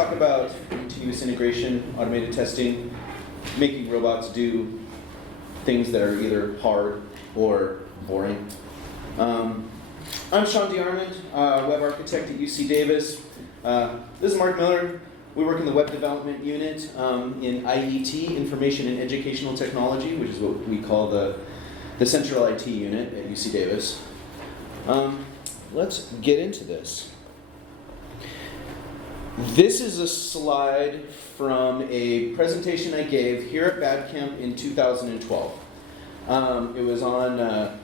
talk about continuous integration, automated testing, making robots do things that are either hard or boring. I'm Shawn DeArmond, web architect at UC Davis. This is Mark Miller. We work in the web development unit in IET, Information and Educational Technology, which is what we call the central IT unit at UC Davis. Let's get into this. This is a slide from a presentation I gave here at BadCamp in 2012. It was on a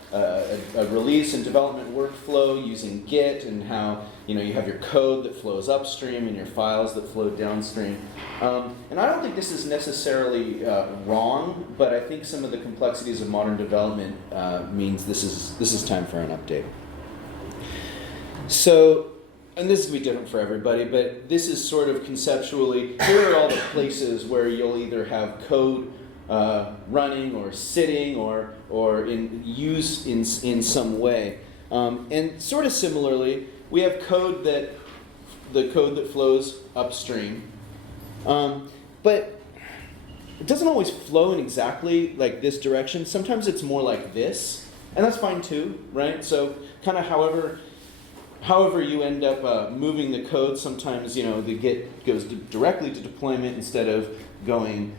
release and development workflow using Git and how you have your code that flows upstream and your files that flow downstream. And I don't think this is necessarily wrong, but I think some of the complexities of modern development means this is time for an update. So, and this is going to be different for everybody, but this is sort of conceptually, here are all the places where you'll either have code running or sitting or in use in some way. And sort of similarly, we have the code that flows upstream. But it doesn't always flow in exactly like this direction. Sometimes it's more like this, and that's fine too, right? So kind of however you end up moving the code, sometimes the Git goes directly to deployment instead of going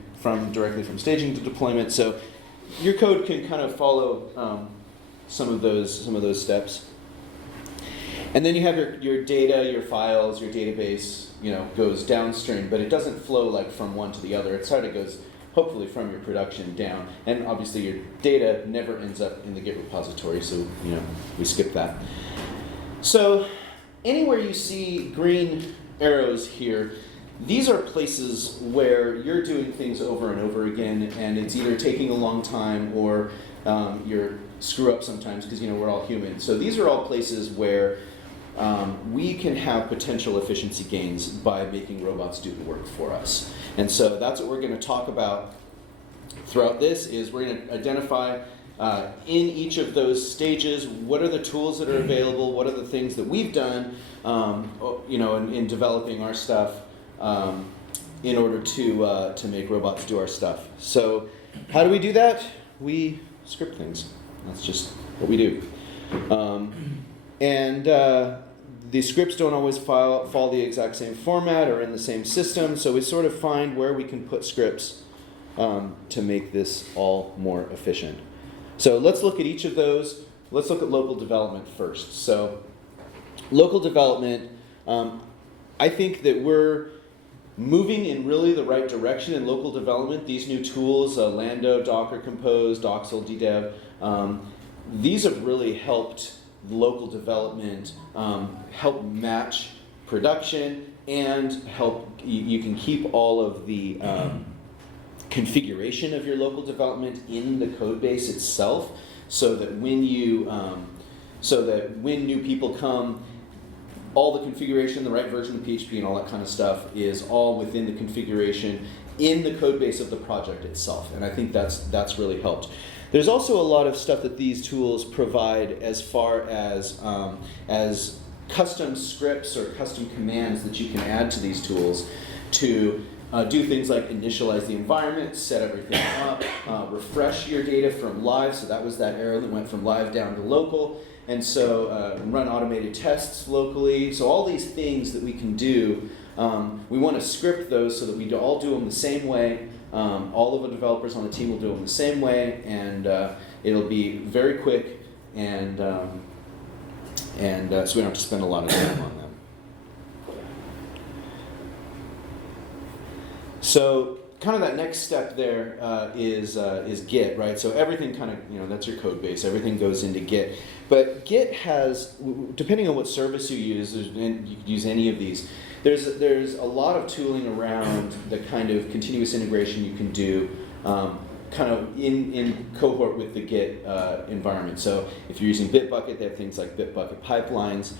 directly from staging to deployment. So your code can kind of follow some of those steps. And then you have your data, your files, your database, goes downstream, but it doesn't flow like from one to the other. It sort of goes hopefully from your production down. And obviously your data never ends up in the Git repository, so we skip that. So anywhere you see green arrows here, these are places where you're doing things over and over again, and it's either taking a long time or you're screw up sometimes because we're all human. So these are all places where we can have potential efficiency gains by making robots do the work for us. And so that's what we're going to talk about throughout this. Is we're going to identify in each of those stages, what are the tools that are available, what are the things that we've done in developing our stuff in order to make robots do our stuff. So how do we do that? We script things. That's just what we do. And the scripts don't always follow the exact same format or in the same system, so we sort of find where we can put scripts to make this all more efficient. So let's look at each of those. Let's look at local development first. So local development, I think that we're moving in really the right direction in local development. These new tools, Lando, Docker Compose, Doxel, DDEV, these have really helped local development help match production and help you can keep all of the configuration of your local development in the code base itself, so that when new people come, all the configuration, the right version of PHP and all that kind of stuff is all within the configuration in the code base of the project itself. And I think that's really helped. There's also a lot of stuff that these tools provide as far as custom scripts or custom commands that you can add to these tools to do things like initialize the environment, set everything up, refresh your data from live, so that was that arrow that went from live down to local, and so run automated tests locally. So all these things that we can do, we want to script those so that we all do them the same way. All of the developers on the team will do them the same way, and it'll be very quick, and so we don't have to spend a lot of time on them. So kind of that next step there is Git, right? So everything kind of, that's your code base. Everything goes into Git. But Git has, depending on what service you use, and you could use any of these, there's a lot of tooling around the kind of continuous integration you can do kind of in cohort with the Git environment. So if you're using Bitbucket, they have things like Bitbucket Pipelines.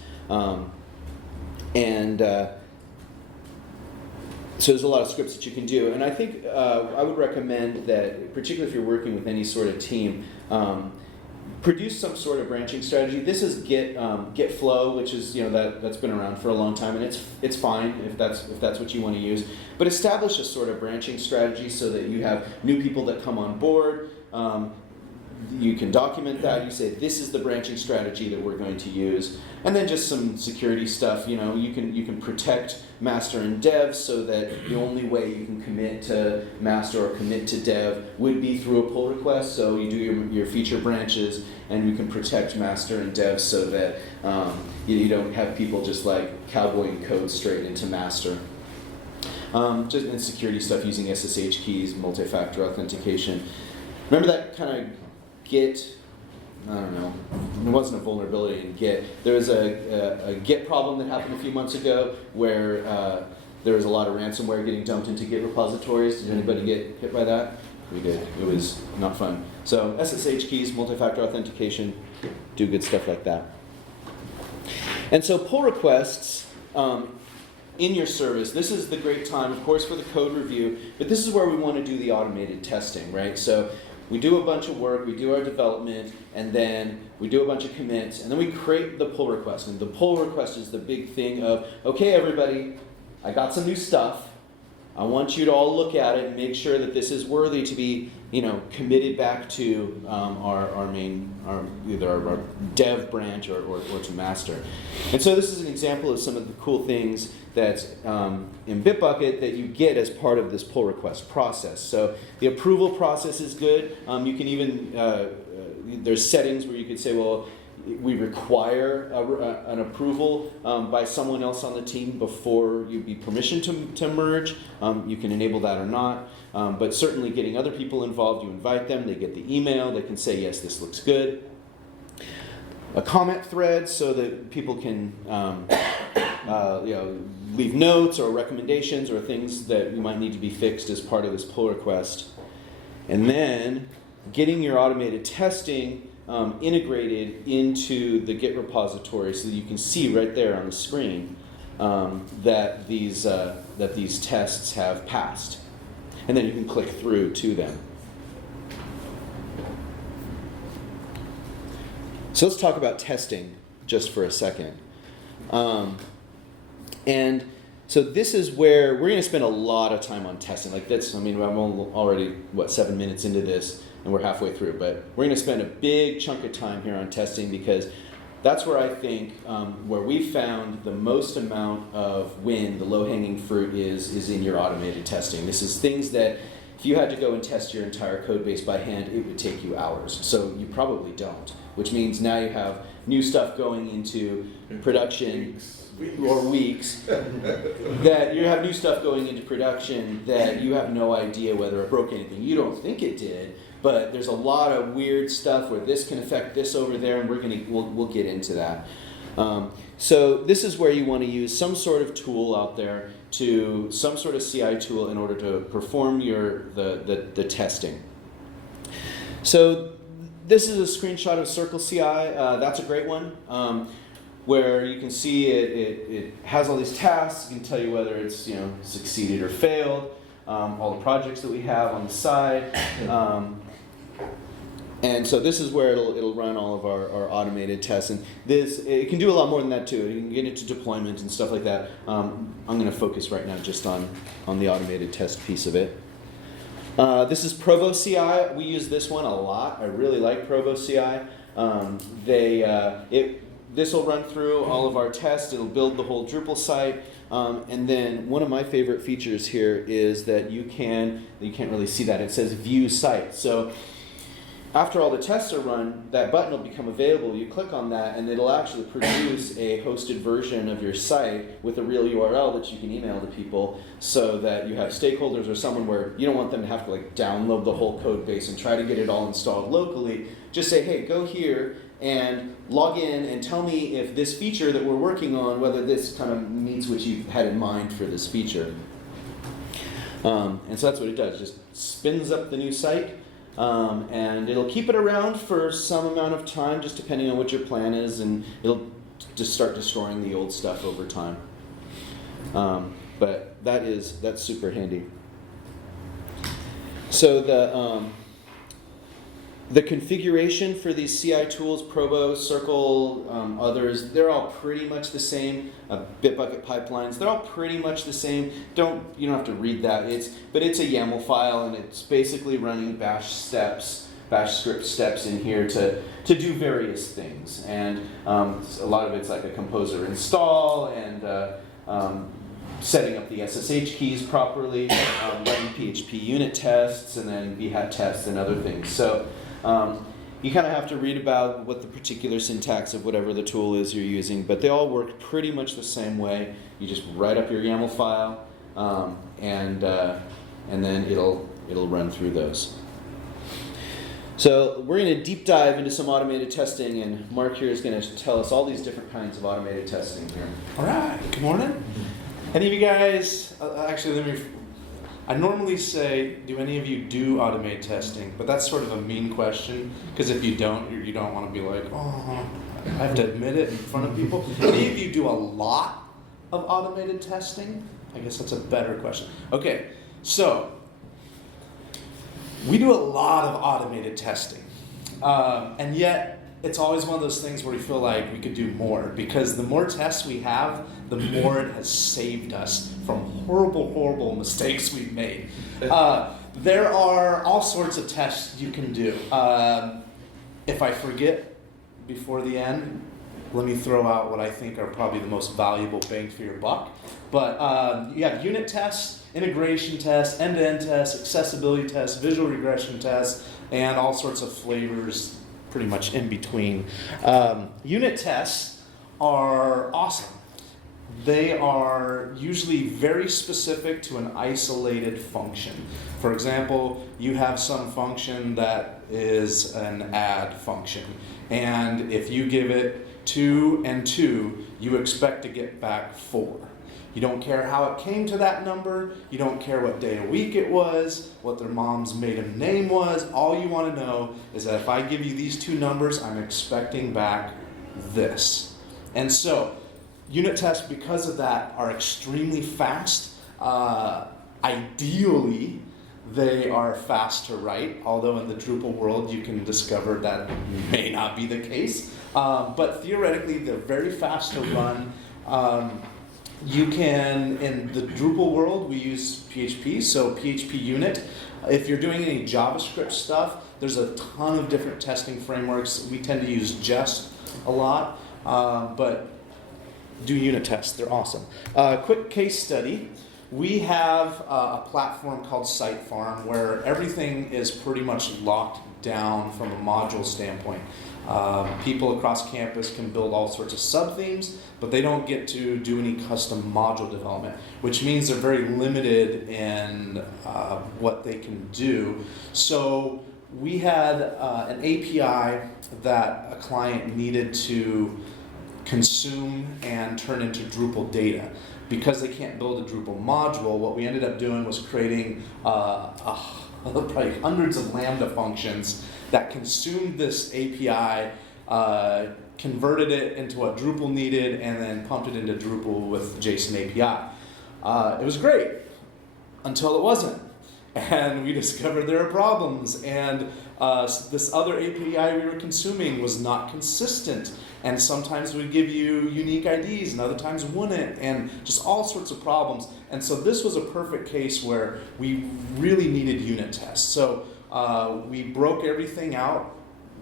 So there's a lot of scripts that you can do. And I think I would recommend that, particularly if you're working with any sort of team, produce some sort of branching strategy. This is Git flow, which is that's been around for a long time, and it's fine if that's what you want to use. But establish a sort of branching strategy so that you have new people that come on board. You can document that. You say this is the branching strategy that we're going to use, and then just some security stuff. You can protect master and dev so that the only way you can commit to master or commit to dev would be through a pull request. So you do your feature branches, and you can protect master and dev so that you don't have people just like cowboying code straight into master. Just in security stuff using SSH keys, multi-factor authentication. Remember that kind of Git, I don't know, there wasn't a vulnerability in Git. There was a Git problem that happened a few months ago where there was a lot of ransomware getting dumped into Git repositories. Did anybody get hit by that? We did. It was not fun. So SSH keys, multi-factor authentication, do good stuff like that. And so pull requests in your service, this is the great time, of course, for the code review, but this is where we want to do the automated testing, right? So we do a bunch of work, we do our development, and then we do a bunch of commits, and then we create the pull request. And the pull request is the big thing of, okay, everybody, I got some new stuff. I want you to all look at it and make sure that this is worthy to be, committed back to either our dev branch or to master. And so this is an example of some of the cool things that's in Bitbucket that you get as part of this pull request process. So the approval process is good. You can even, there's settings where you could say, well, we require an approval by someone else on the team before you be permission to merge. You can enable that or not. But certainly getting other people involved, you invite them, they get the email, they can say, yes, this looks good. A comment thread so that people can leave notes or recommendations or things that you might need to be fixed as part of this pull request. And then getting your automated testing integrated into the Git repository so that you can see right there on the screen that these tests have passed. And then you can click through to them. So let's talk about testing just for a second. And so this is where we're going to spend a lot of time on testing. Like that's, I'm already, 7 minutes into this, and we're halfway through. But we're going to spend a big chunk of time here on testing because that's where I think where we found the most amount of win, the low-hanging fruit is in your automated testing. This is things that if you had to go and test your entire code base by hand, it would take you hours. So you probably don't, which means now you have new stuff going into production weeks that you have new stuff going into production that you have no idea whether it broke anything. You don't think it did, but there's a lot of weird stuff where this can affect this over there, and we'll get into that. So this is where you want to use some sort of tool out there, some sort of CI tool in order to perform the testing. So this is a screenshot of CircleCI. That's a great one. Where you can see it has all these tasks. It can tell you whether it's succeeded or failed. All the projects that we have on the side. And so this is where it'll run all of our automated tests. And it can do a lot more than that too. You can get into deployment and stuff like that. I'm going to focus right now just on the automated test piece of it. This is ProboCI. We use this one a lot. I really like ProboCI. This will run through all of our tests. It'll build the whole Drupal site. And then one of my favorite features here is that you can't really see that. It says view site. So after all the tests are run, that button will become available. You click on that and it'll actually produce a hosted version of your site with a real URL that you can email to people so that you have stakeholders or someone where you don't want them to have to download the whole code base and try to get it all installed locally. Just say, hey, go here and log in and tell me if this feature that we're working on, whether this kind of meets what you had in mind for this feature. And so that's what it does. It just spins up the new site, and it'll keep it around for some amount of time, just depending on what your plan is, and it'll just start destroying the old stuff over time. But that's super handy. So The configuration for these CI tools, Probo, Circle, others, they're all pretty much the same. Bitbucket Pipelines, they're all pretty much the same. You don't have to read that. But it's a YAML file, and it's basically running bash script steps in here to do various things. And a lot of it's like a composer install and setting up the SSH keys properly, running PHPUnit tests, and then Behat tests and other things. So you kind of have to read about what the particular syntax of whatever the tool is you're using, but they all work pretty much the same way. You just write up your YAML file, and then it'll run through those. So we're going to deep dive into some automated testing, and Mark here is going to tell us all these different kinds of automated testing here. All right. Good morning. Any of you guys? I normally say, do any of you do automated testing? But that's sort of a mean question, because if you don't, you don't want to be like, oh, I have to admit it in front of people. Any of you do a lot of automated testing? I guess that's a better question. Okay, so we do a lot of automated testing, and yet it's always one of those things where we feel like we could do more, because the more tests we have, the more it has saved us from horrible, horrible mistakes we've made. There are all sorts of tests you can do. If I forget before the end, let me throw out what I think are probably the most valuable bang for your buck. But you have unit tests, integration tests, end-to-end tests, accessibility tests, visual regression tests, and all sorts of flavors pretty much in between. Unit tests are awesome. They are usually very specific to an isolated function. For example, you have some function that is an add function, and if you give it 2 and 2, you expect to get back 4. You don't care how it came to that number, you don't care what day of week it was, what their mom's maiden name was. All you want to know is that if I give you these 2 numbers, I'm expecting back this. And so unit tests, because of that, are extremely fast. Ideally, they are fast to write, although in the Drupal world you can discover that may not be the case. But theoretically, they're very fast to run. You can, in the Drupal world, we use PHP, so PHPUnit. If you're doing any JavaScript stuff, there's a ton of different testing frameworks. We tend to use Jest a lot, but do unit tests, they're awesome. Quick case study. We have a platform called SiteFarm where everything is pretty much locked down from a module standpoint. People across campus can build all sorts of sub-themes, but they don't get to do any custom module development, which means they're very limited in what they can do. So we had an API that a client needed to consume and turn into Drupal data. Because they can't build a Drupal module, what we ended up doing was creating probably hundreds of Lambda functions that consumed this API, converted it into what Drupal needed, and then pumped it into Drupal with JSON API. It was great until it wasn't. And we discovered there are problems, and this other API we were consuming was not consistent, and sometimes we'd give you unique IDs and other times wouldn't, and just all sorts of problems. And so this was a perfect case where we really needed unit tests. So we broke everything out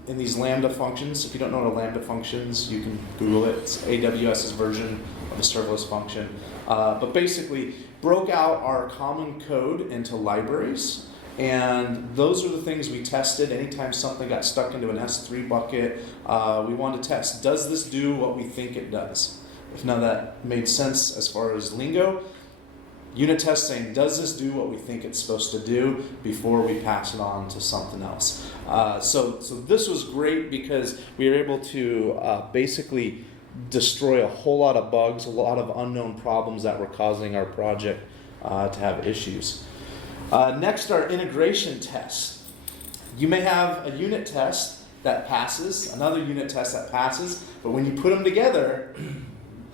in these Lambda functions. If you don't know what a Lambda function is, you can Google it. It's AWS's version of a serverless function. But basically, broke out our common code into libraries, and those are the things we tested. Anytime something got stuck into an S3 bucket, we wanted to test, does this do what we think it does? If none of that made sense as far as lingo, unit test saying, does this do what we think it's supposed to do before we pass it on to something else? So this was great because we were able to basically destroy a whole lot of bugs, a lot of unknown problems that were causing our project to have issues. Next are integration tests. You may have a unit test that passes, another unit test that passes, but when you put them together,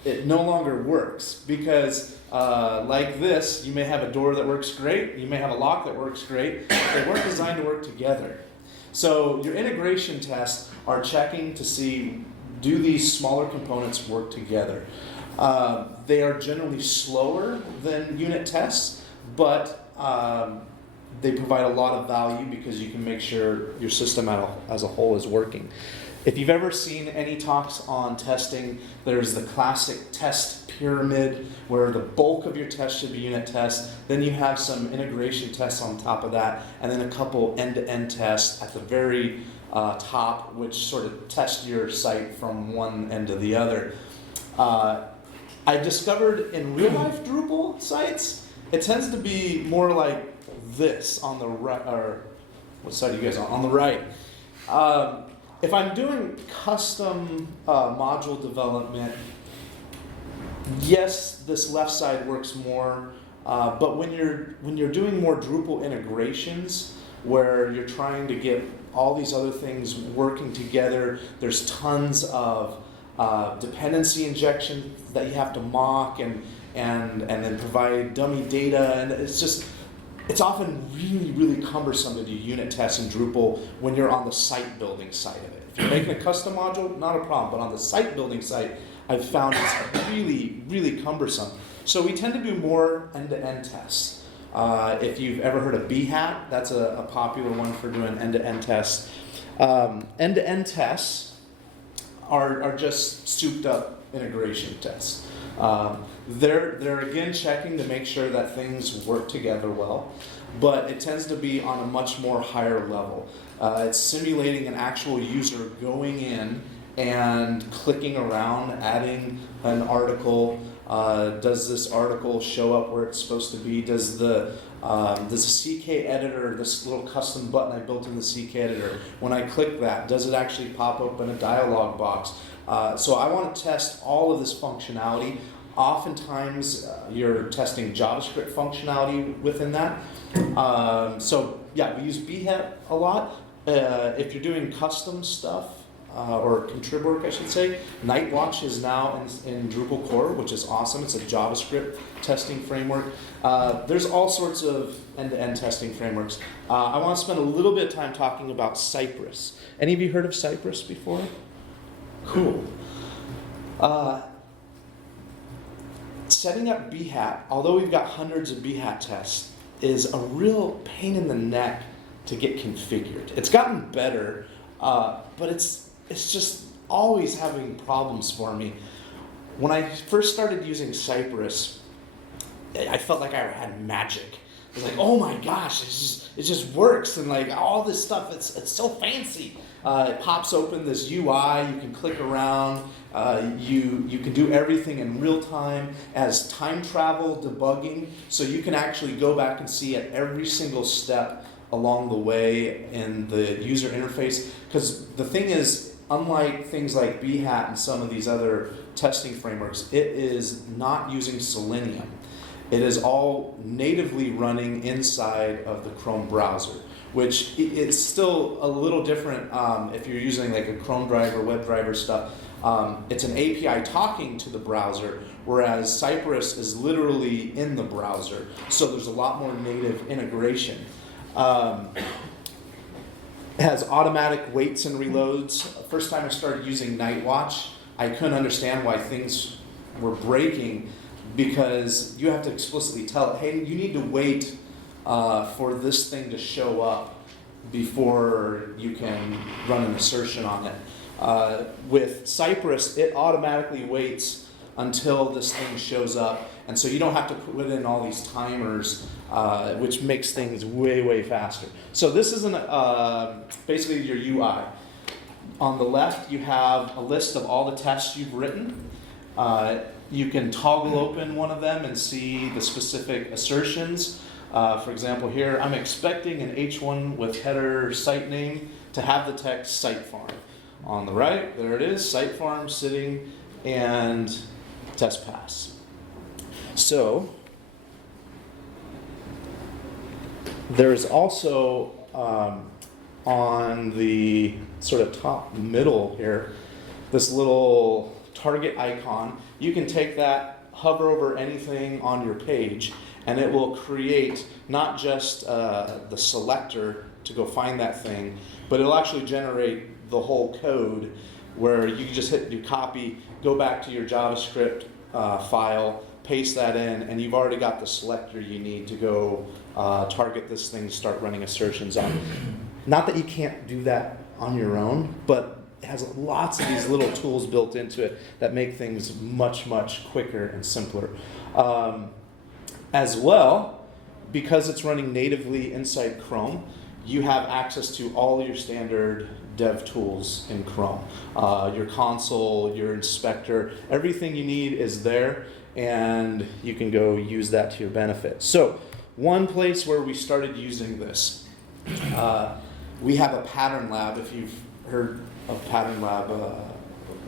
it no longer works because like this, you may have a door that works great, you may have a lock that works great, they weren't designed to work together. So your integration tests are checking to see, do these smaller components work together? They are generally slower than unit tests, but they provide a lot of value because you can make sure your system as a whole is working. If you've ever seen any talks on testing, there's the classic test pyramid where the bulk of your tests should be unit tests. Then you have some integration tests on top of that, and then a couple end-to-end tests at the very top, which sort of test your site from one end to the other. I discovered in real-life Drupal sites, it tends to be more like this on the right, or what side are you guys on? On the right. If I'm doing custom module development, yes, this left side works more. But when you're doing more Drupal integrations, where you're trying to get all these other things working together, there's tons of dependency injection that you have to mock and then provide dummy data, and it's often really, really cumbersome to do unit tests in Drupal when you're on the site building side of it. If you're making a custom module, not a problem, but on the site building side, I've found it's really, really cumbersome. So we tend to do more end-to-end tests. If you've ever heard of Behat, that's a popular one for doing end-to-end tests. End-to-end tests are just souped up integration tests. They're again checking to make sure that things work together well, but it tends to be on a much more higher level. It's simulating an actual user going in and clicking around, adding an article. Does this article show up where it's supposed to be? Does the CK editor, this little custom button I built in the CK editor, when I click that, does it actually pop open a dialog box? So I want to test all of this functionality. Oftentimes, you're testing JavaScript functionality within that. So yeah, we use Behat a lot. If you're doing custom stuff, or contrib work, I should say, Nightwatch is now in Drupal core, which is awesome. It's a JavaScript testing framework. There's all sorts of end-to-end testing frameworks. I want to spend a little bit of time talking about Cypress. Any of you heard of Cypress before? Cool. Setting up Behat, although we've got hundreds of Behat tests, is a real pain in the neck to get configured. It's gotten better, but it's just always having problems for me. When I first started using Cypress, I felt like I had magic. I was like, oh my gosh, it just works, and like all this stuff, it's so fancy. It pops open this UI, you can click around, you can do everything in real time as time travel debugging, so you can actually go back and see at every single step along the way in the user interface. Because the thing is, unlike things like Behat and some of these other testing frameworks, it is not using Selenium. It is all natively running inside of the Chrome browser, which it's still a little different if you're using like a Chrome driver, WebDriver stuff. It's an API talking to the browser, whereas Cypress is literally in the browser. So there's a lot more native integration. It has automatic waits and reloads. First time I started using Nightwatch, I couldn't understand why things were breaking, because you have to explicitly tell it, hey, you need to wait for this thing to show up before you can run an assertion on it. With Cypress, it automatically waits until this thing shows up, and so you don't have to put in all these timers, which makes things way, way faster. So this is basically your UI. On the left, you have a list of all the tests you've written. You can toggle open one of them and see the specific assertions. For example, here, I'm expecting an H1 with header site name to have the text site farm. On the right, there it is, site farm, sitting, and test pass. So, there's also on the sort of top middle here, this little target icon. You can take that, hover over anything on your page, and it will create not just the selector to go find that thing, but it'll actually generate the whole code where you can just hit your copy, go back to your JavaScript file, paste that in, and you've already got the selector you need to go target this thing, start running assertions on. Not that you can't do that on your own, but it has lots of these little tools built into it that make things much, much quicker and simpler. As well, because it's running natively inside Chrome, you have access to all your standard dev tools in Chrome. Your console, your inspector, everything you need is there, and you can go use that to your benefit. So, one place where we started using this, we have a pattern lab. If you've heard of pattern lab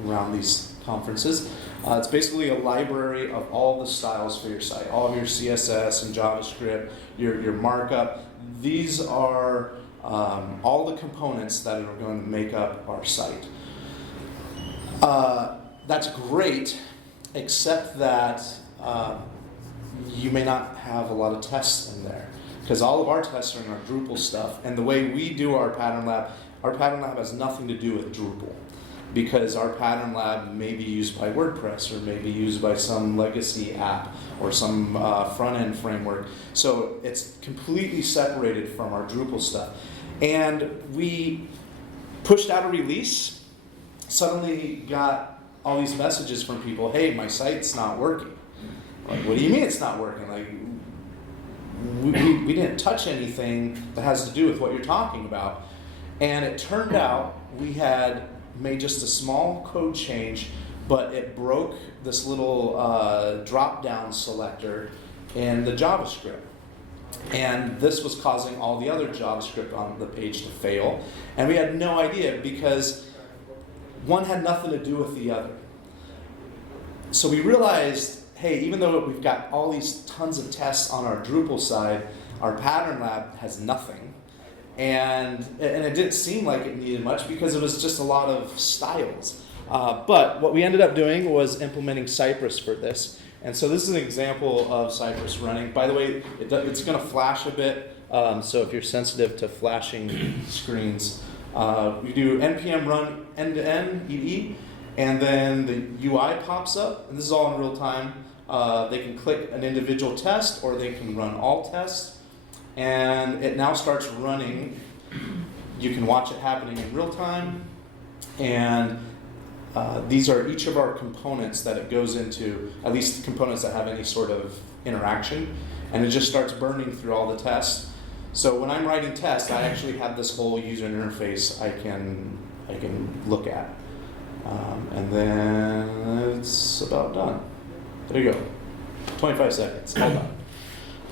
around these conferences, it's basically a library of all the styles for your site, all of your CSS and JavaScript, your markup. These are all the components that are going to make up our site. That's great, except that you may not have a lot of tests in there, because all of our tests are in our Drupal stuff, and the way we do our pattern lab has nothing to do with Drupal, because our pattern lab may be used by WordPress or may be used by some legacy app or some front-end framework. So it's completely separated from our Drupal stuff. And we pushed out a release, suddenly got all these messages from people, hey, my site's not working. Like, what do you mean it's not working? Like, we didn't touch anything that has to do with what you're talking about. And it turned out we had made just a small code change, but it broke this little drop-down selector in the JavaScript. And this was causing all the other JavaScript on the page to fail. And we had no idea, because one had nothing to do with the other. So we realized, hey, even though we've got all these tons of tests on our Drupal side, our pattern lab has nothing. And it didn't seem like it needed much, because it was just a lot of styles. But what we ended up doing was implementing Cypress for this. And so this is an example of Cypress running. By the way, it's going to flash a bit, so if you're sensitive to flashing screens, we do npm run end-to-end EE, and then the UI pops up, and this is all in real time. They can click an individual test, or they can run all tests, and it now starts running. You can watch it happening in real time, and these are each of our components that it goes into, at least components that have any sort of interaction, and it just starts burning through all the tests. So when I'm writing tests, I actually have this whole user interface I can look at. And then it's about done. There you go. 25 seconds, all done.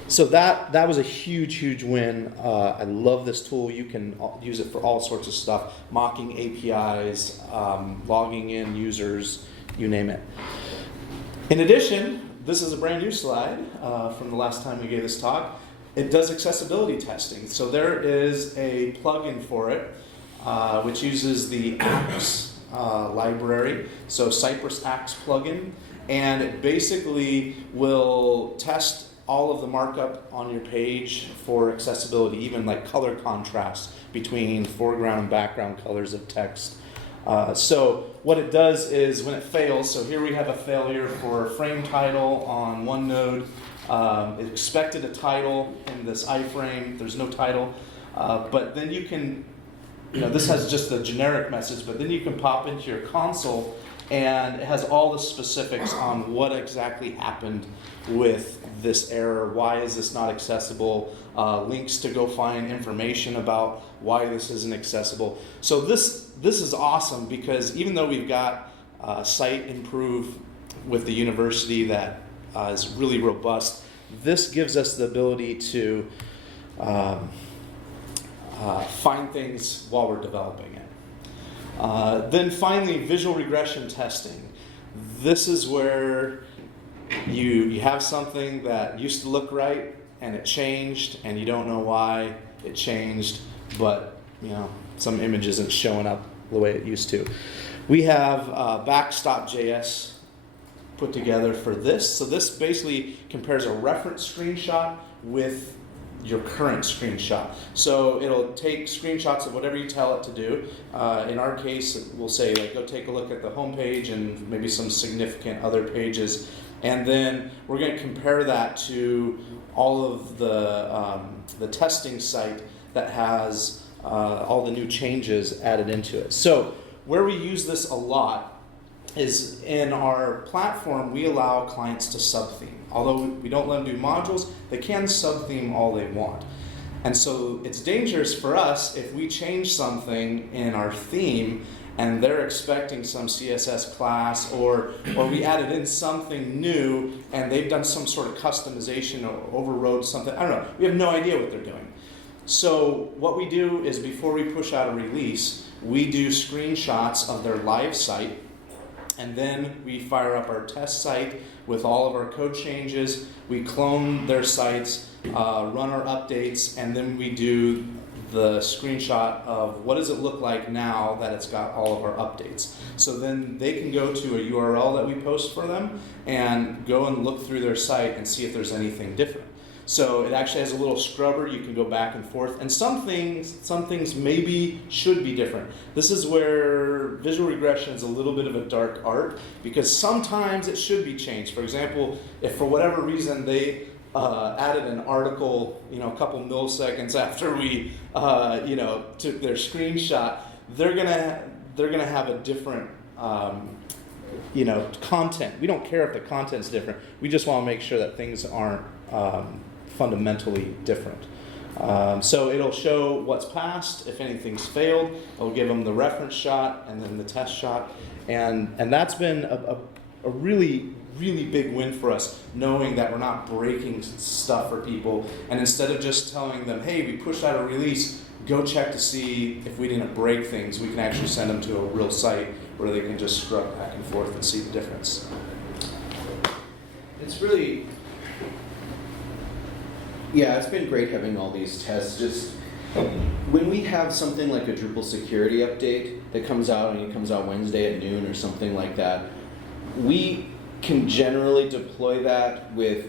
So that was a huge, huge win. I love this tool. You can use it for all sorts of stuff, mocking APIs, logging in users, you name it. In addition, this is a brand new slide from the last time we gave this talk. It does accessibility testing. So there is a plugin for it, which uses the Axe library, so Cypress Axe plugin, and it basically will test all of the markup on your page for accessibility, even like color contrast between foreground and background colors of text. So what it does is when it fails, so here we have a failure for frame title on one node. It expected a title in this iframe, there's no title, but then you can, this has just the generic message, but then you can pop into your console and it has all the specifics on what exactly happened with this error, why is this not accessible, links to go find information about why this isn't accessible. So this is awesome, because even though we've got Site Improve with the university that is really robust, this gives us the ability to find things while we're developing it. Then finally, visual regression testing. This is where you have something that used to look right and it changed, and you don't know why it changed, but some image isn't showing up the way it used to. We have BackstopJS put together for this. So this basically compares a reference screenshot with your current screenshot. So it'll take screenshots of whatever you tell it to do. In our case, we'll say like, go take a look at the home page and maybe some significant other pages. And then we're going to compare that to all of the testing site that has all the new changes added into it. So where we use this a lot is in our platform, we allow clients to sub-theme. Although we don't let them do modules, they can sub-theme all they want. And so it's dangerous for us if we change something in our theme and they're expecting some CSS class, or we added in something new and they've done some sort of customization or overrode something. I don't know. We have no idea what they're doing. So what we do is before we push out a release, we do screenshots of their live site, and then we fire up our test site with all of our code changes. We clone their sites, run our updates, and then we do the screenshot of what does it look like now that it's got all of our updates. So then they can go to a URL that we post for them and go and look through their site and see if there's anything different. So it actually has a little scrubber. You can go back and forth, and some things maybe should be different. This is where visual regression is a little bit of a dark art, because sometimes it should be changed. For example, if for whatever reason they added an article, a couple milliseconds after we, took their screenshot, they're gonna have a different, content. We don't care if the content's different. We just want to make sure that things aren't fundamentally different. So it'll show what's passed. If anything's failed, it'll give them the reference shot and then the test shot, and that's been a really big win for us, knowing that we're not breaking stuff for people, and instead of just telling them, hey, we pushed out a release, go check to see if we didn't break things, we can actually send them to a real site where they can just scrub back and forth and see the difference. It's really, it's been great having all these tests. Just when we have something like a Drupal security update that comes out, and it comes out Wednesday at noon or something like that, we can generally deploy that with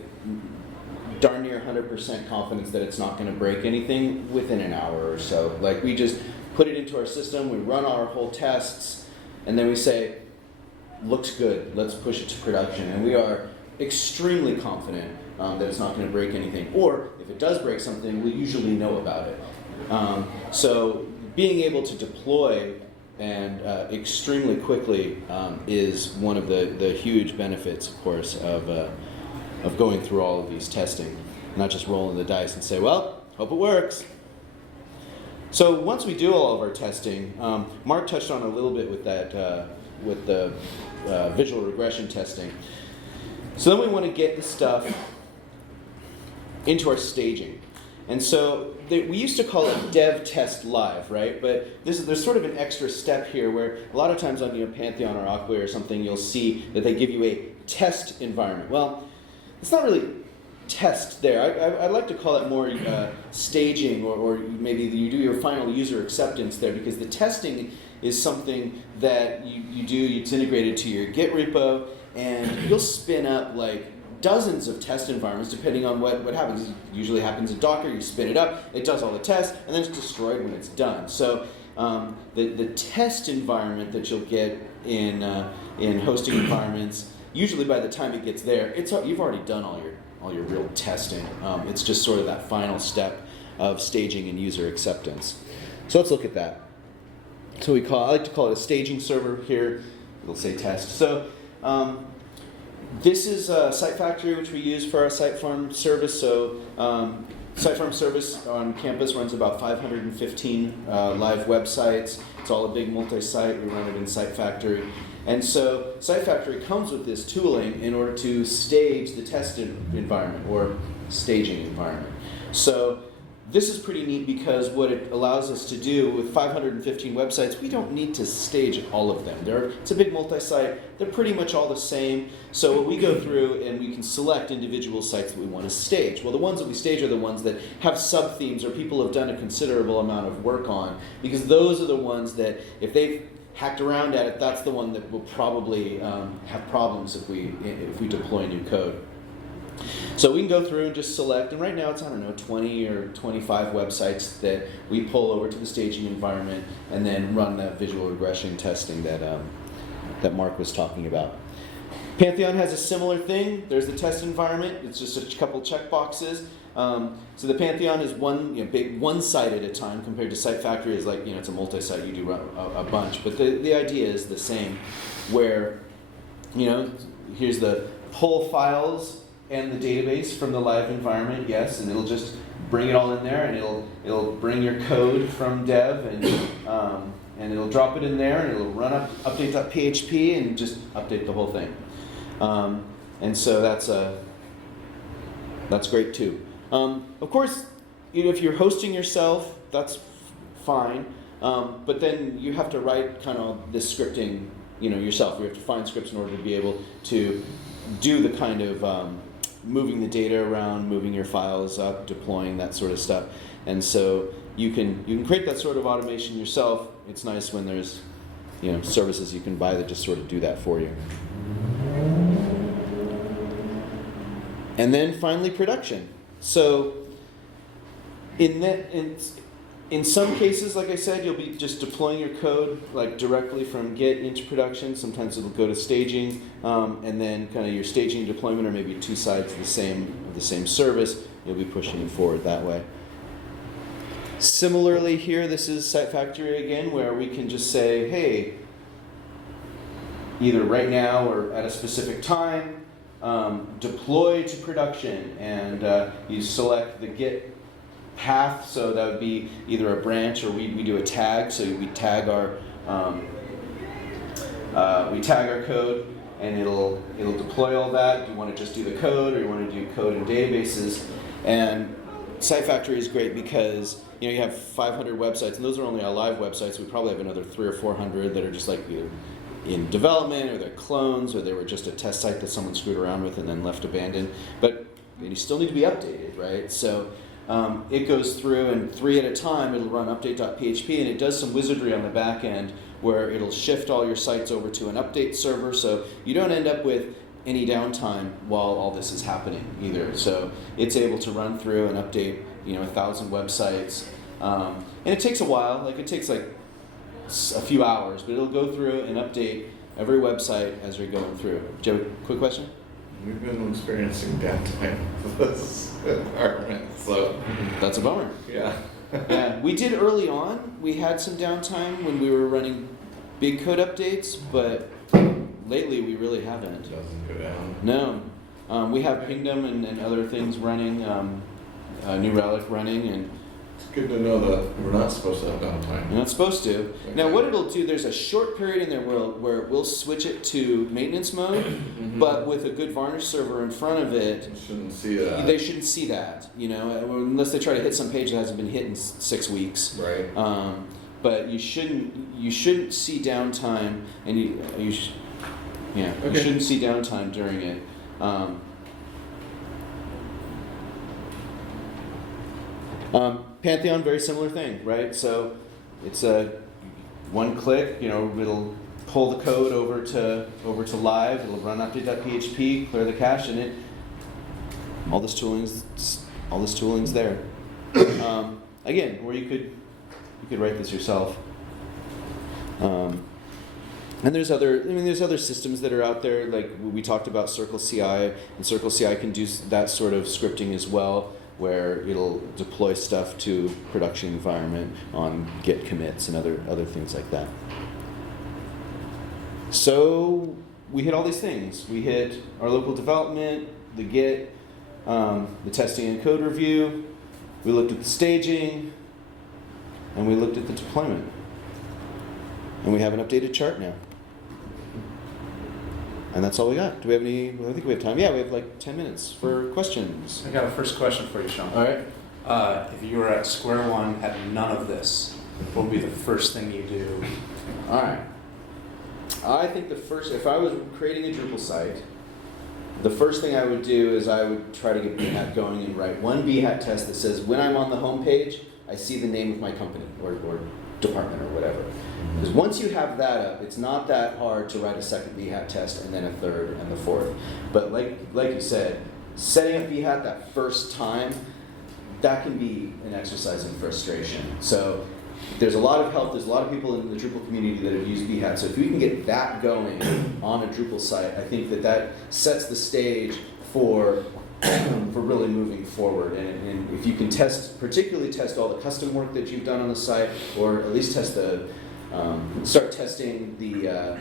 darn near 100% confidence that it's not going to break anything within an hour or so. Like, we just put it into our system, we run our whole tests, and then we say, looks good, let's push it to production. And we are extremely confident that it's not going to break anything. Or if it does break something, we usually know about it. So being able to deploy and extremely quickly is one of the huge benefits, of course, of going through all of these testing, not just rolling the dice and say, well, hope it works. So once we do all of our testing, Mark touched on a little bit with that, with the visual regression testing. So then we want to get the stuff into our staging. And so we used to call it dev test live, right? But there's sort of an extra step here where a lot of times on Pantheon or Aqua or something, you'll see that they give you a test environment. Well, it's not really test there. I'd like to call it more staging, or maybe you do your final user acceptance there, because the testing is something that you do, it's integrated to your Git repo, and you'll spin up like dozens of test environments depending on what happens. It usually happens in Docker. You spin it up, it does all the tests, and then it's destroyed when it's done. So the test environment that you'll get in hosting environments, usually by the time it gets there, you've already done all your real testing. It's just sort of that final step of staging and user acceptance. So let's look at that. So I like to call it a staging server here. It'll say test. So this is Site Factory, which we use for our site farm service. So site farm service on campus runs about 515 live websites. It's all a big multi-site. We run it in Site Factory. And so Site Factory comes with this tooling in order to stage the test environment, or staging environment. So this is pretty neat, because what it allows us to do with 515 websites, we don't need to stage all of them. It's a big multi-site. They're pretty much all the same. So we go through and we can select individual sites that we want to stage. Well, the ones that we stage are the ones that have sub-themes or people have done a considerable amount of work on, because those are the ones that, if they've hacked around at it, that's the one that will probably have problems if we deploy new code. So we can go through and just select, and right now it's, I don't know, 20 or 25 websites that we pull over to the staging environment and then run that visual regression testing that Mark was talking about. Pantheon has a similar thing. There's the test environment. It's just a couple checkboxes. So the Pantheon is one site at a time, compared to Site Factory is like, it's a multi-site, you do run a bunch. But the idea is the same, where, here's the pull files and the database from the live environment, yes, and it'll just bring it all in there, and it'll bring your code from dev, and it'll drop it in there, and it'll run up update.php and just update the whole thing. And so that's great too. Of course, if you're hosting yourself, that's fine. But then you have to write kind of this scripting, yourself. You have to find scripts in order to be able to do the kind of moving the data around, moving your files up, deploying, that sort of stuff. And so you can create that sort of automation yourself. It's nice when there's services you can buy that just sort of do that for you. And then finally, production. So in some cases, like I said, you'll be just deploying your code like directly from Git into production. Sometimes it'll go to staging, and then kind of your staging deployment, or maybe two sides of the same service. You'll be pushing it forward that way. Similarly here, this is Site Factory again, where we can just say, hey, either right now or at a specific time, deploy to production, and you select the Git path, so that would be either a branch, or we do a tag, so we tag our code, and it'll deploy all that. Do you want to just do the code, or you want to do code in databases? And Site Factory is great because you have 500 websites, and those are only our live websites. We probably have another 300 or 400 that are just like either in development, or they're clones, or they were just a test site that someone screwed around with and then left abandoned. But you still need to be updated, right? So it goes through, and 3 at a time, it'll run update.php, and it does some wizardry on the back end where it'll shift all your sites over to an update server, so you don't end up with any downtime while all this is happening either. So it's able to run through and update 1,000 websites, and it takes a while. Like, it takes like a few hours, but it'll go through and update every website as you're going through. Do you have a quick question? We've been experiencing downtime with this environment, so that's a bummer. Yeah. Yeah, we did early on. We had some downtime when we were running big code updates, but lately we really haven't. It doesn't go down. No. We have Pingdom and other things running, New Relic running, and it's good to know that we're not supposed to have downtime. you're not supposed to. Okay. Now what it'll do, there's a short period in there where it will switch it to maintenance mode, but with a good varnish server in front of it, You shouldn't see that. they shouldn't see that, unless they try to hit some page that hasn't been hit in 6 weeks. Right. But you shouldn't see downtime, and you Okay. shouldn't see downtime during it. Pantheon, very similar thing, right? So it's a one click, it'll pull the code over to live, it'll run update.php, clear the cache, and all this tooling's there. Again, or you could write this yourself. And there's other systems that are out there, like we talked about CircleCI, and CircleCI can do that sort of scripting as well, where it'll deploy stuff to production environment on Git commits and other things like that. So we hit all these things. We hit our local development, the Git, the testing and code review, we looked at the staging, and we looked at the deployment. And we have an updated chart now. And that's all we got. Do we have any? I think we have time. Yeah, we have like 10 minutes for questions. I got a first question for you, Shawn. All right. If you were at square one, had none of this, what would be the first thing you do? All right. I think if I was creating a Drupal site, the first thing I would do is I would try to get Behat going and write one Behat test that says, when I'm on the home page, I see the name of my company or department or whatever. Because once you have that up, it's not that hard to write a second Behat test and then a third and the fourth. But like you said, setting up Behat that first time, that can be an exercise in frustration. So there's a lot of help, there's a lot of people in the Drupal community that have used Behat. So if we can get that going on a Drupal site, I think that sets the stage for really moving forward. And if you can particularly test all the custom work that you've done on the site, or at least start testing the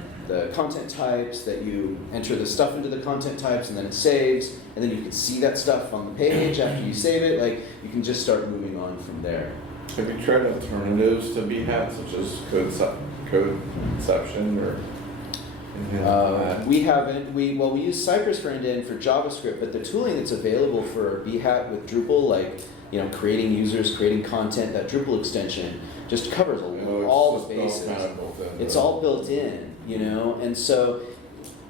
content types, that you enter the stuff into the content types and then it saves, and then you can see that stuff on the page after you save it, like you can just start moving on from there. Have you tried alternatives to Behat, such as Codeception or anything like that? We haven't. We use Cypress for end-to-end for JavaScript, but the tooling that's available for Behat with Drupal, like creating users, creating content, that Drupal extension just covers all the bases. It's all built in, and so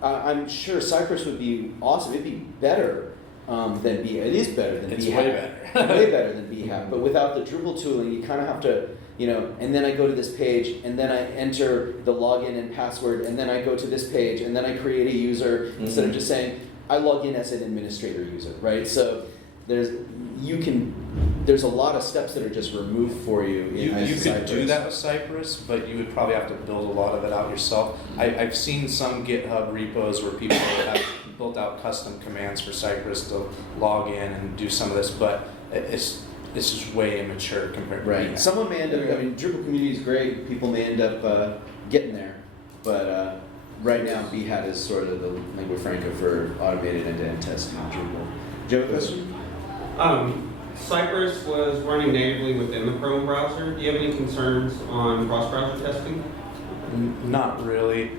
I'm sure Cypress would be awesome. It'd be better than Behat. It is better than Behat. It's way better. Way better than Behat. But without the Drupal tooling, you kind of have to, and then I go to this page, and then I enter the login and password, and then I go to this page, and then I create a user instead of just saying I log in as an administrator user, right? So there's a lot of steps that are just removed for you. You could do that with Cypress, but you would probably have to build a lot of it out yourself. I've seen some GitHub repos where people have built out custom commands for Cypress to log in and do some of this, but it's just way immature compared to Right. Behat. Someone may end up, Drupal community is great, people may end up getting there, but right now Behat is sort of the lingua franca for automated end-to-end testing in Drupal. Do you have a question? Cypress was running natively within the Chrome browser. Do you have any concerns on cross-browser testing? Not really.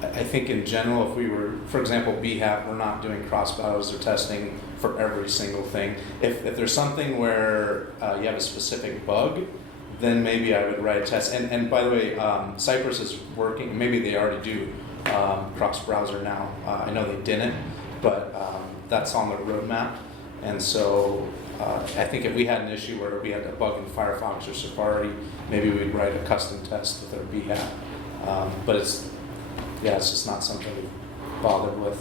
I think in general, if we were, for example, Behat, we're not doing cross-browser testing for every single thing. If there's something where you have a specific bug, then maybe I would write a test. And by the way, Cypress is working, maybe they already do cross-browser now. I know they didn't, but that's on the roadmap. And so I think if we had an issue where we had a bug in Firefox or Safari, maybe we'd write a custom test with our Behat. But it's just not something we've bothered with.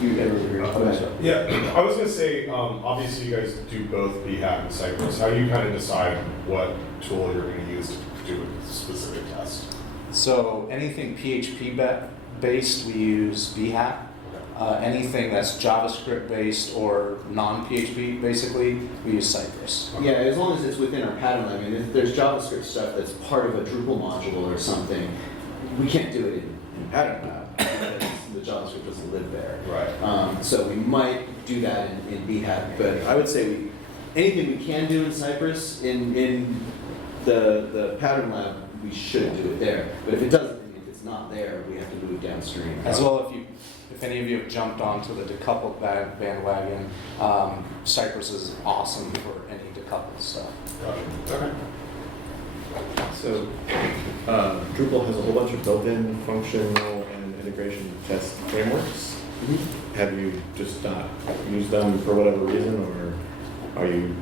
Yeah, I was going to say, obviously you guys do both Behat and Cypress. How do you kind of decide what tool you're going to use to do a specific test? So anything PHP based, we use Behat. Anything that's JavaScript based or non-PHP, basically, we use Cypress. Yeah, as long as it's within our pattern. I mean, if there's JavaScript stuff that's part of a Drupal module or something, we can't do it in pattern lab because the JavaScript doesn't live there. Right. So we might do that in Behat, but I would say anything we can do in Cypress in the pattern lab, we should do it there. But if it's not there, we have to move downstream. As well, if any of you have jumped onto the decoupled bandwagon, Cypress is awesome for any decoupled stuff. Okay. So, Drupal has a whole bunch of built-in functional and integration test frameworks. Mm-hmm. Have you just not used them for whatever reason, or have you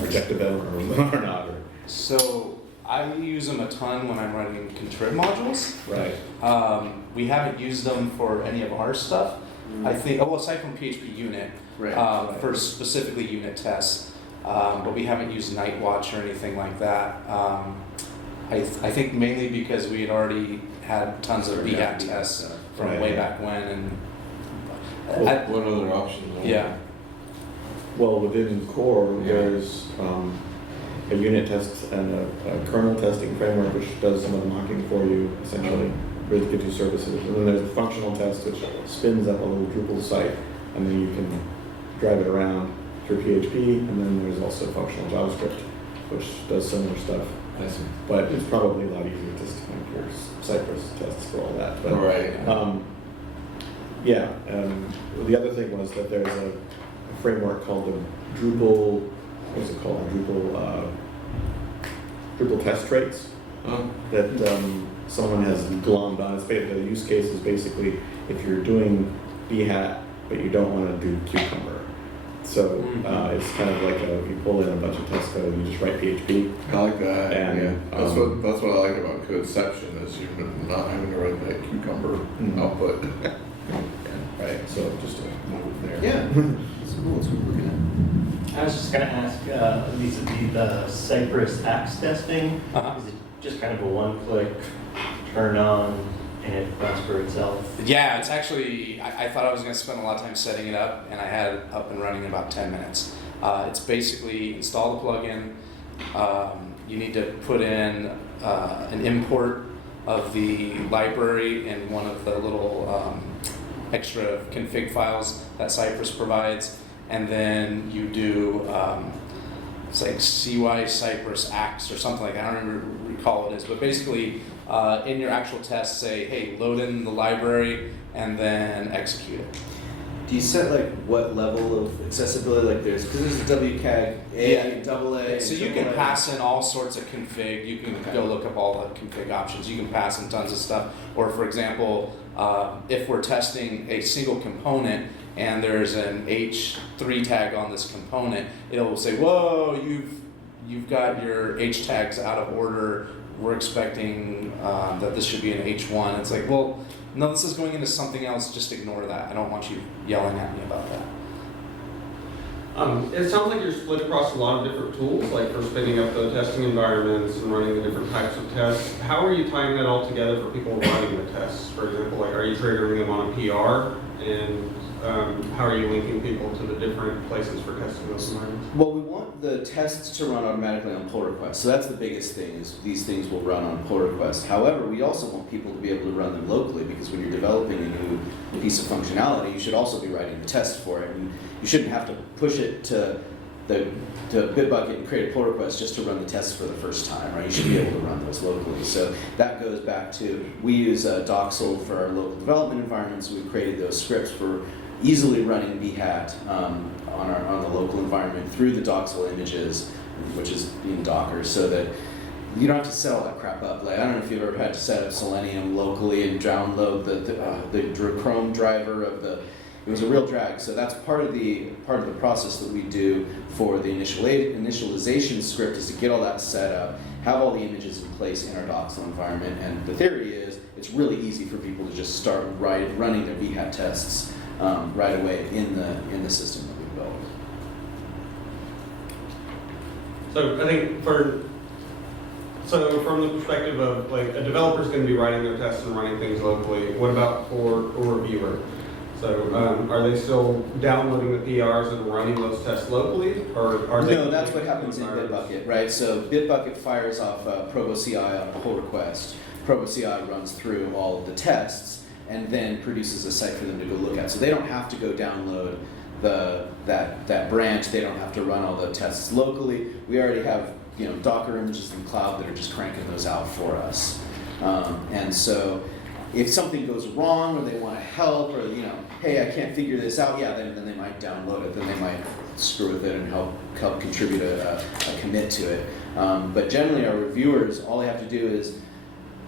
rejected them or not? Or? So I use them a ton when I'm writing contrib modules. Right. We haven't used them for any of our stuff. I think, aside from PHPUnit, for specifically unit tests, but we haven't used Nightwatch or anything like that. I think mainly because we had already had tons of Behat tests from way back when, and What other options? yeah. Well, within core, there's a unit test and a kernel testing framework which does some of the mocking for you, essentially, with gives you services. And then there's the functional test which spins up a little Drupal site, and then you can drive it around through PHP. And then there's also functional JavaScript, which does similar stuff. I see. But it's probably a lot easier just to make your Cypress tests for all that. But, the other thing was that there's a framework called the Drupal, what's it called? Drupal test traits that someone has glommed on. The use case is basically if you're doing Behat, but you don't want to do Cucumber. So it's kind of like you pull in a bunch of test code and you just write PHP. I like that. And, that's what I like about Codeception is you're not having to write that Cucumber output. there. Yeah, it's cool. It's what we're looking I was just going to ask, vis-a-vis the Cypress apps testing, is it just kind of a one-click turn on and it runs for itself? Yeah, it's actually, I thought I was going to spend a lot of time setting it up, and I had it up and running in about 10 minutes. It's basically install the plugin. You need to put in an import of the library in one of the little extra config files that Cypress provides, and then you do it's like CY Cypress Acts or something like that. I don't even recall what it is, but basically in your actual test say, hey, load in the library and then execute it. at. Do you set like what level of accessibility? Like because there's a WCAG A and AA. So you can pass in all sorts of config. You can go look up all the config options. You can pass in tons of stuff. Or for example, if we're testing a single component and there's an H3 tag on this component, it'll say, whoa, you've got your H tags out of order. We're expecting that this should be an H1. It's like, well, no, this is going into something else. Just ignore that. I don't want you yelling at me about that. It sounds like you're split across a lot of different tools, like for spinning up the testing environments and running the different types of tests. How are you tying that all together for people running the tests? For example, like are you triggering them on a PR? And how are you linking people to the different places for testing those environments? Well, we want the tests to run automatically on pull request. So that's the biggest thing, is these things will run on pull request. However, we also want people to be able to run them locally, because when you're developing a new piece of functionality, you should also be writing the test for it. And you shouldn't have to push it to Bitbucket and create a pull request just to run the tests for the first time, right? You should be able to run those locally. So that goes back to, we use Doxel for our local development environments. We've created those scripts for easily running Behat on the local environment through the Doxel images, which is in Docker, so that you don't have to set all that crap up. Like, I don't know if you've ever had to set up Selenium locally and download the Chrome driver of the. It was a real drag. So that's part of the process that we do for the initialization script, is to get all that set up, have all the images in place in our Doxel environment. And the theory is it's really easy for people to just start running their Behat tests right away in the system that we built. So I think from the perspective of like a developer's going to be writing their tests and running things locally, what about for a reviewer? So are they still downloading the PRs and running those tests locally, or are they? No, that's what happens in Bitbucket, right? So Bitbucket fires off ProboCI on a pull request. ProboCI runs through all of the tests and then produces a site for them to go look at. So they don't have to go download that branch. They don't have to run all the tests locally. We already have Docker images in the cloud that are just cranking those out for us. And so if something goes wrong, or they want to help, or hey, I can't figure this out, then they might download it. Then they might screw with it and help contribute a commit to it. But generally, our reviewers, all they have to do is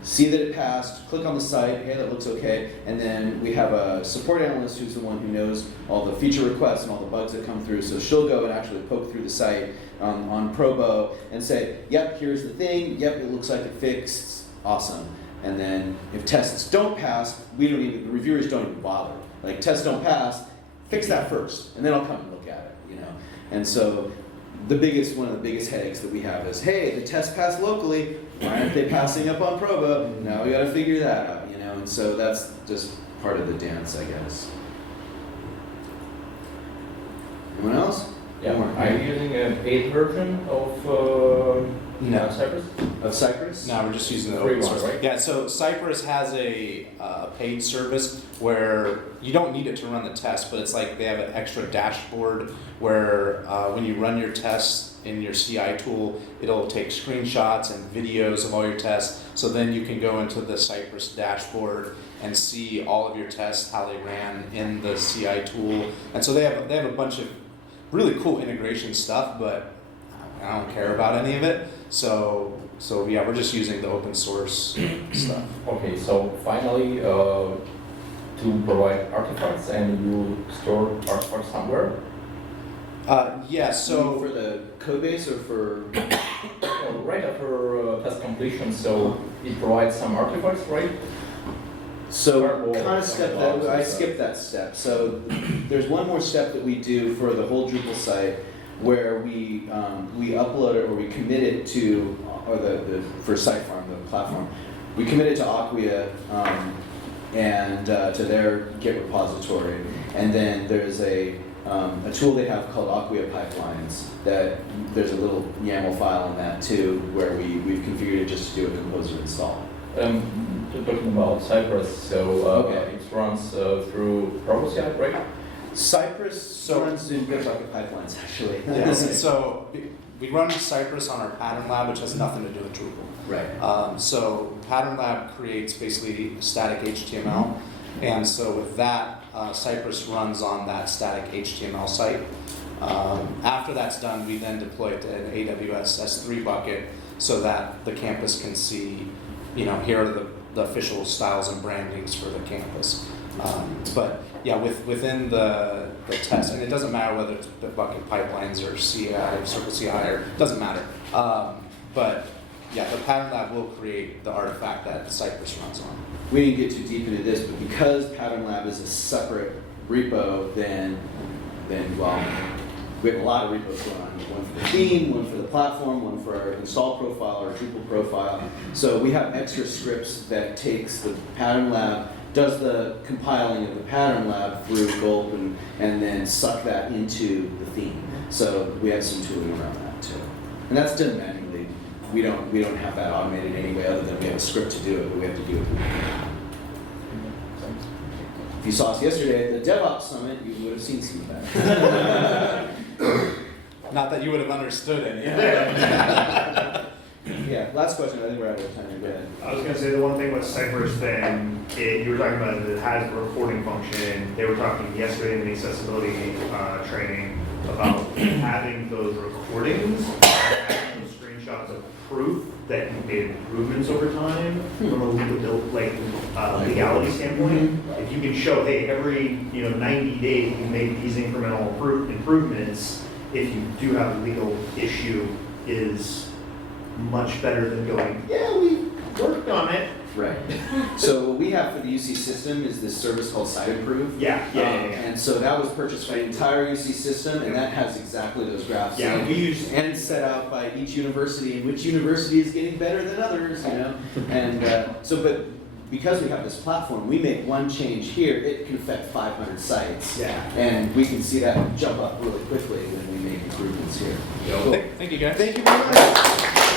see that it passed, click on the site, hey, that looks okay, and then we have a support analyst who's the one who knows all the feature requests and all the bugs that come through. So she'll go and actually poke through the site on Probo and say, yep, here's the thing, yep, it looks like it fixed, awesome. And then if tests don't pass, the reviewers don't even bother. Like, tests don't pass, fix that first, and then I'll come and look at it, And so one of the biggest headaches that we have is, hey, the test passed locally, why aren't they passing up on Probo? Now we got to figure that out, And so that's just part of the dance, I guess. Anyone else? Yeah, are you using a paid version of No. Cypress? Of Cypress? No, we're just using the Free open one, source. right? Yeah, so Cypress has a paid service where you don't need it to run the test, but it's like they have an extra dashboard where when you run your tests in your CI tool, it'll take screenshots and videos of all your tests. So then you can go into the Cypress dashboard and see all of your tests, how they ran in the CI tool. And so they have a bunch of really cool integration stuff, but I don't care about any of it. So yeah, we're just using the open source stuff. Okay, so finally, to provide artifacts, and you store artifacts somewhere? Yeah, so for the code base or for? Right after test completion, so it provides some artifacts, right? So Firewall, kind of step that, firewalls I and stuff. skipped that step. So there's one more step that we do for the whole Drupal site where we upload it or we commit it to, or for Sitefarm, the platform, we commit it to Acquia and to their Git repository. And then there's a tool they have called Acquia Pipelines that there's a little YAML file in that too where we've configured it just to do a composer install. You're talking about Cypress, so Okay. it runs through ProboCI, right? Cypress runs in Bitbucket Pipelines actually. Yeah, so we run Cypress on our pattern lab, which has nothing to do with Drupal. Right. So pattern lab creates basically static HTML, and so with that, Cypress runs on that static HTML site. After that's done, we then deploy it to an AWS S3 bucket so that the campus can see, here are the official styles and brandings for the campus. But yeah, within the test, and it doesn't matter whether it's Bitbucket Pipelines or CI, CircleCI, or it doesn't matter. But yeah, the pattern lab will create the artifact that Cypress runs on. We didn't get too deep into this, but because Pattern Lab is a separate repo, then well, we have a lot of repos going on. One for the theme, one for the platform, one for our install profile, our Drupal profile. So we have extra scripts that takes the Pattern Lab, does the compiling of the Pattern Lab through Gulp, and then suck that into the theme. So we have some tooling around that too. And that's done manually. We don't have that automated anyway, other than we have a script to do it, but we have to do it. If you saw us yesterday at the DevOps Summit, you would have seen some of that. Not that you would have understood it. Yeah, last question, I think we're out of time. Go ahead. I was gonna say the one thing with Cypress thing, you were talking about it has a recording function. They were talking yesterday in the accessibility training about having those recordings, having those screenshots of proof that you made improvements over time from a legality standpoint. If you can show, hey, every 90 days you made these incremental improvements, if you do have a legal issue, is much better than going, yeah, we worked on it. Right. So what we have for the UC system is this service called SiteImprove. Yeah. And so that was purchased for the entire UC system, and that has exactly those graphs. Yeah, we use And set out by each university, and which university is getting better than others, And but because we have this platform, we make one change here, it can affect 500 sites. Yeah. And we can see that jump up really quickly when we make improvements here. Thank you guys. Thank you very much.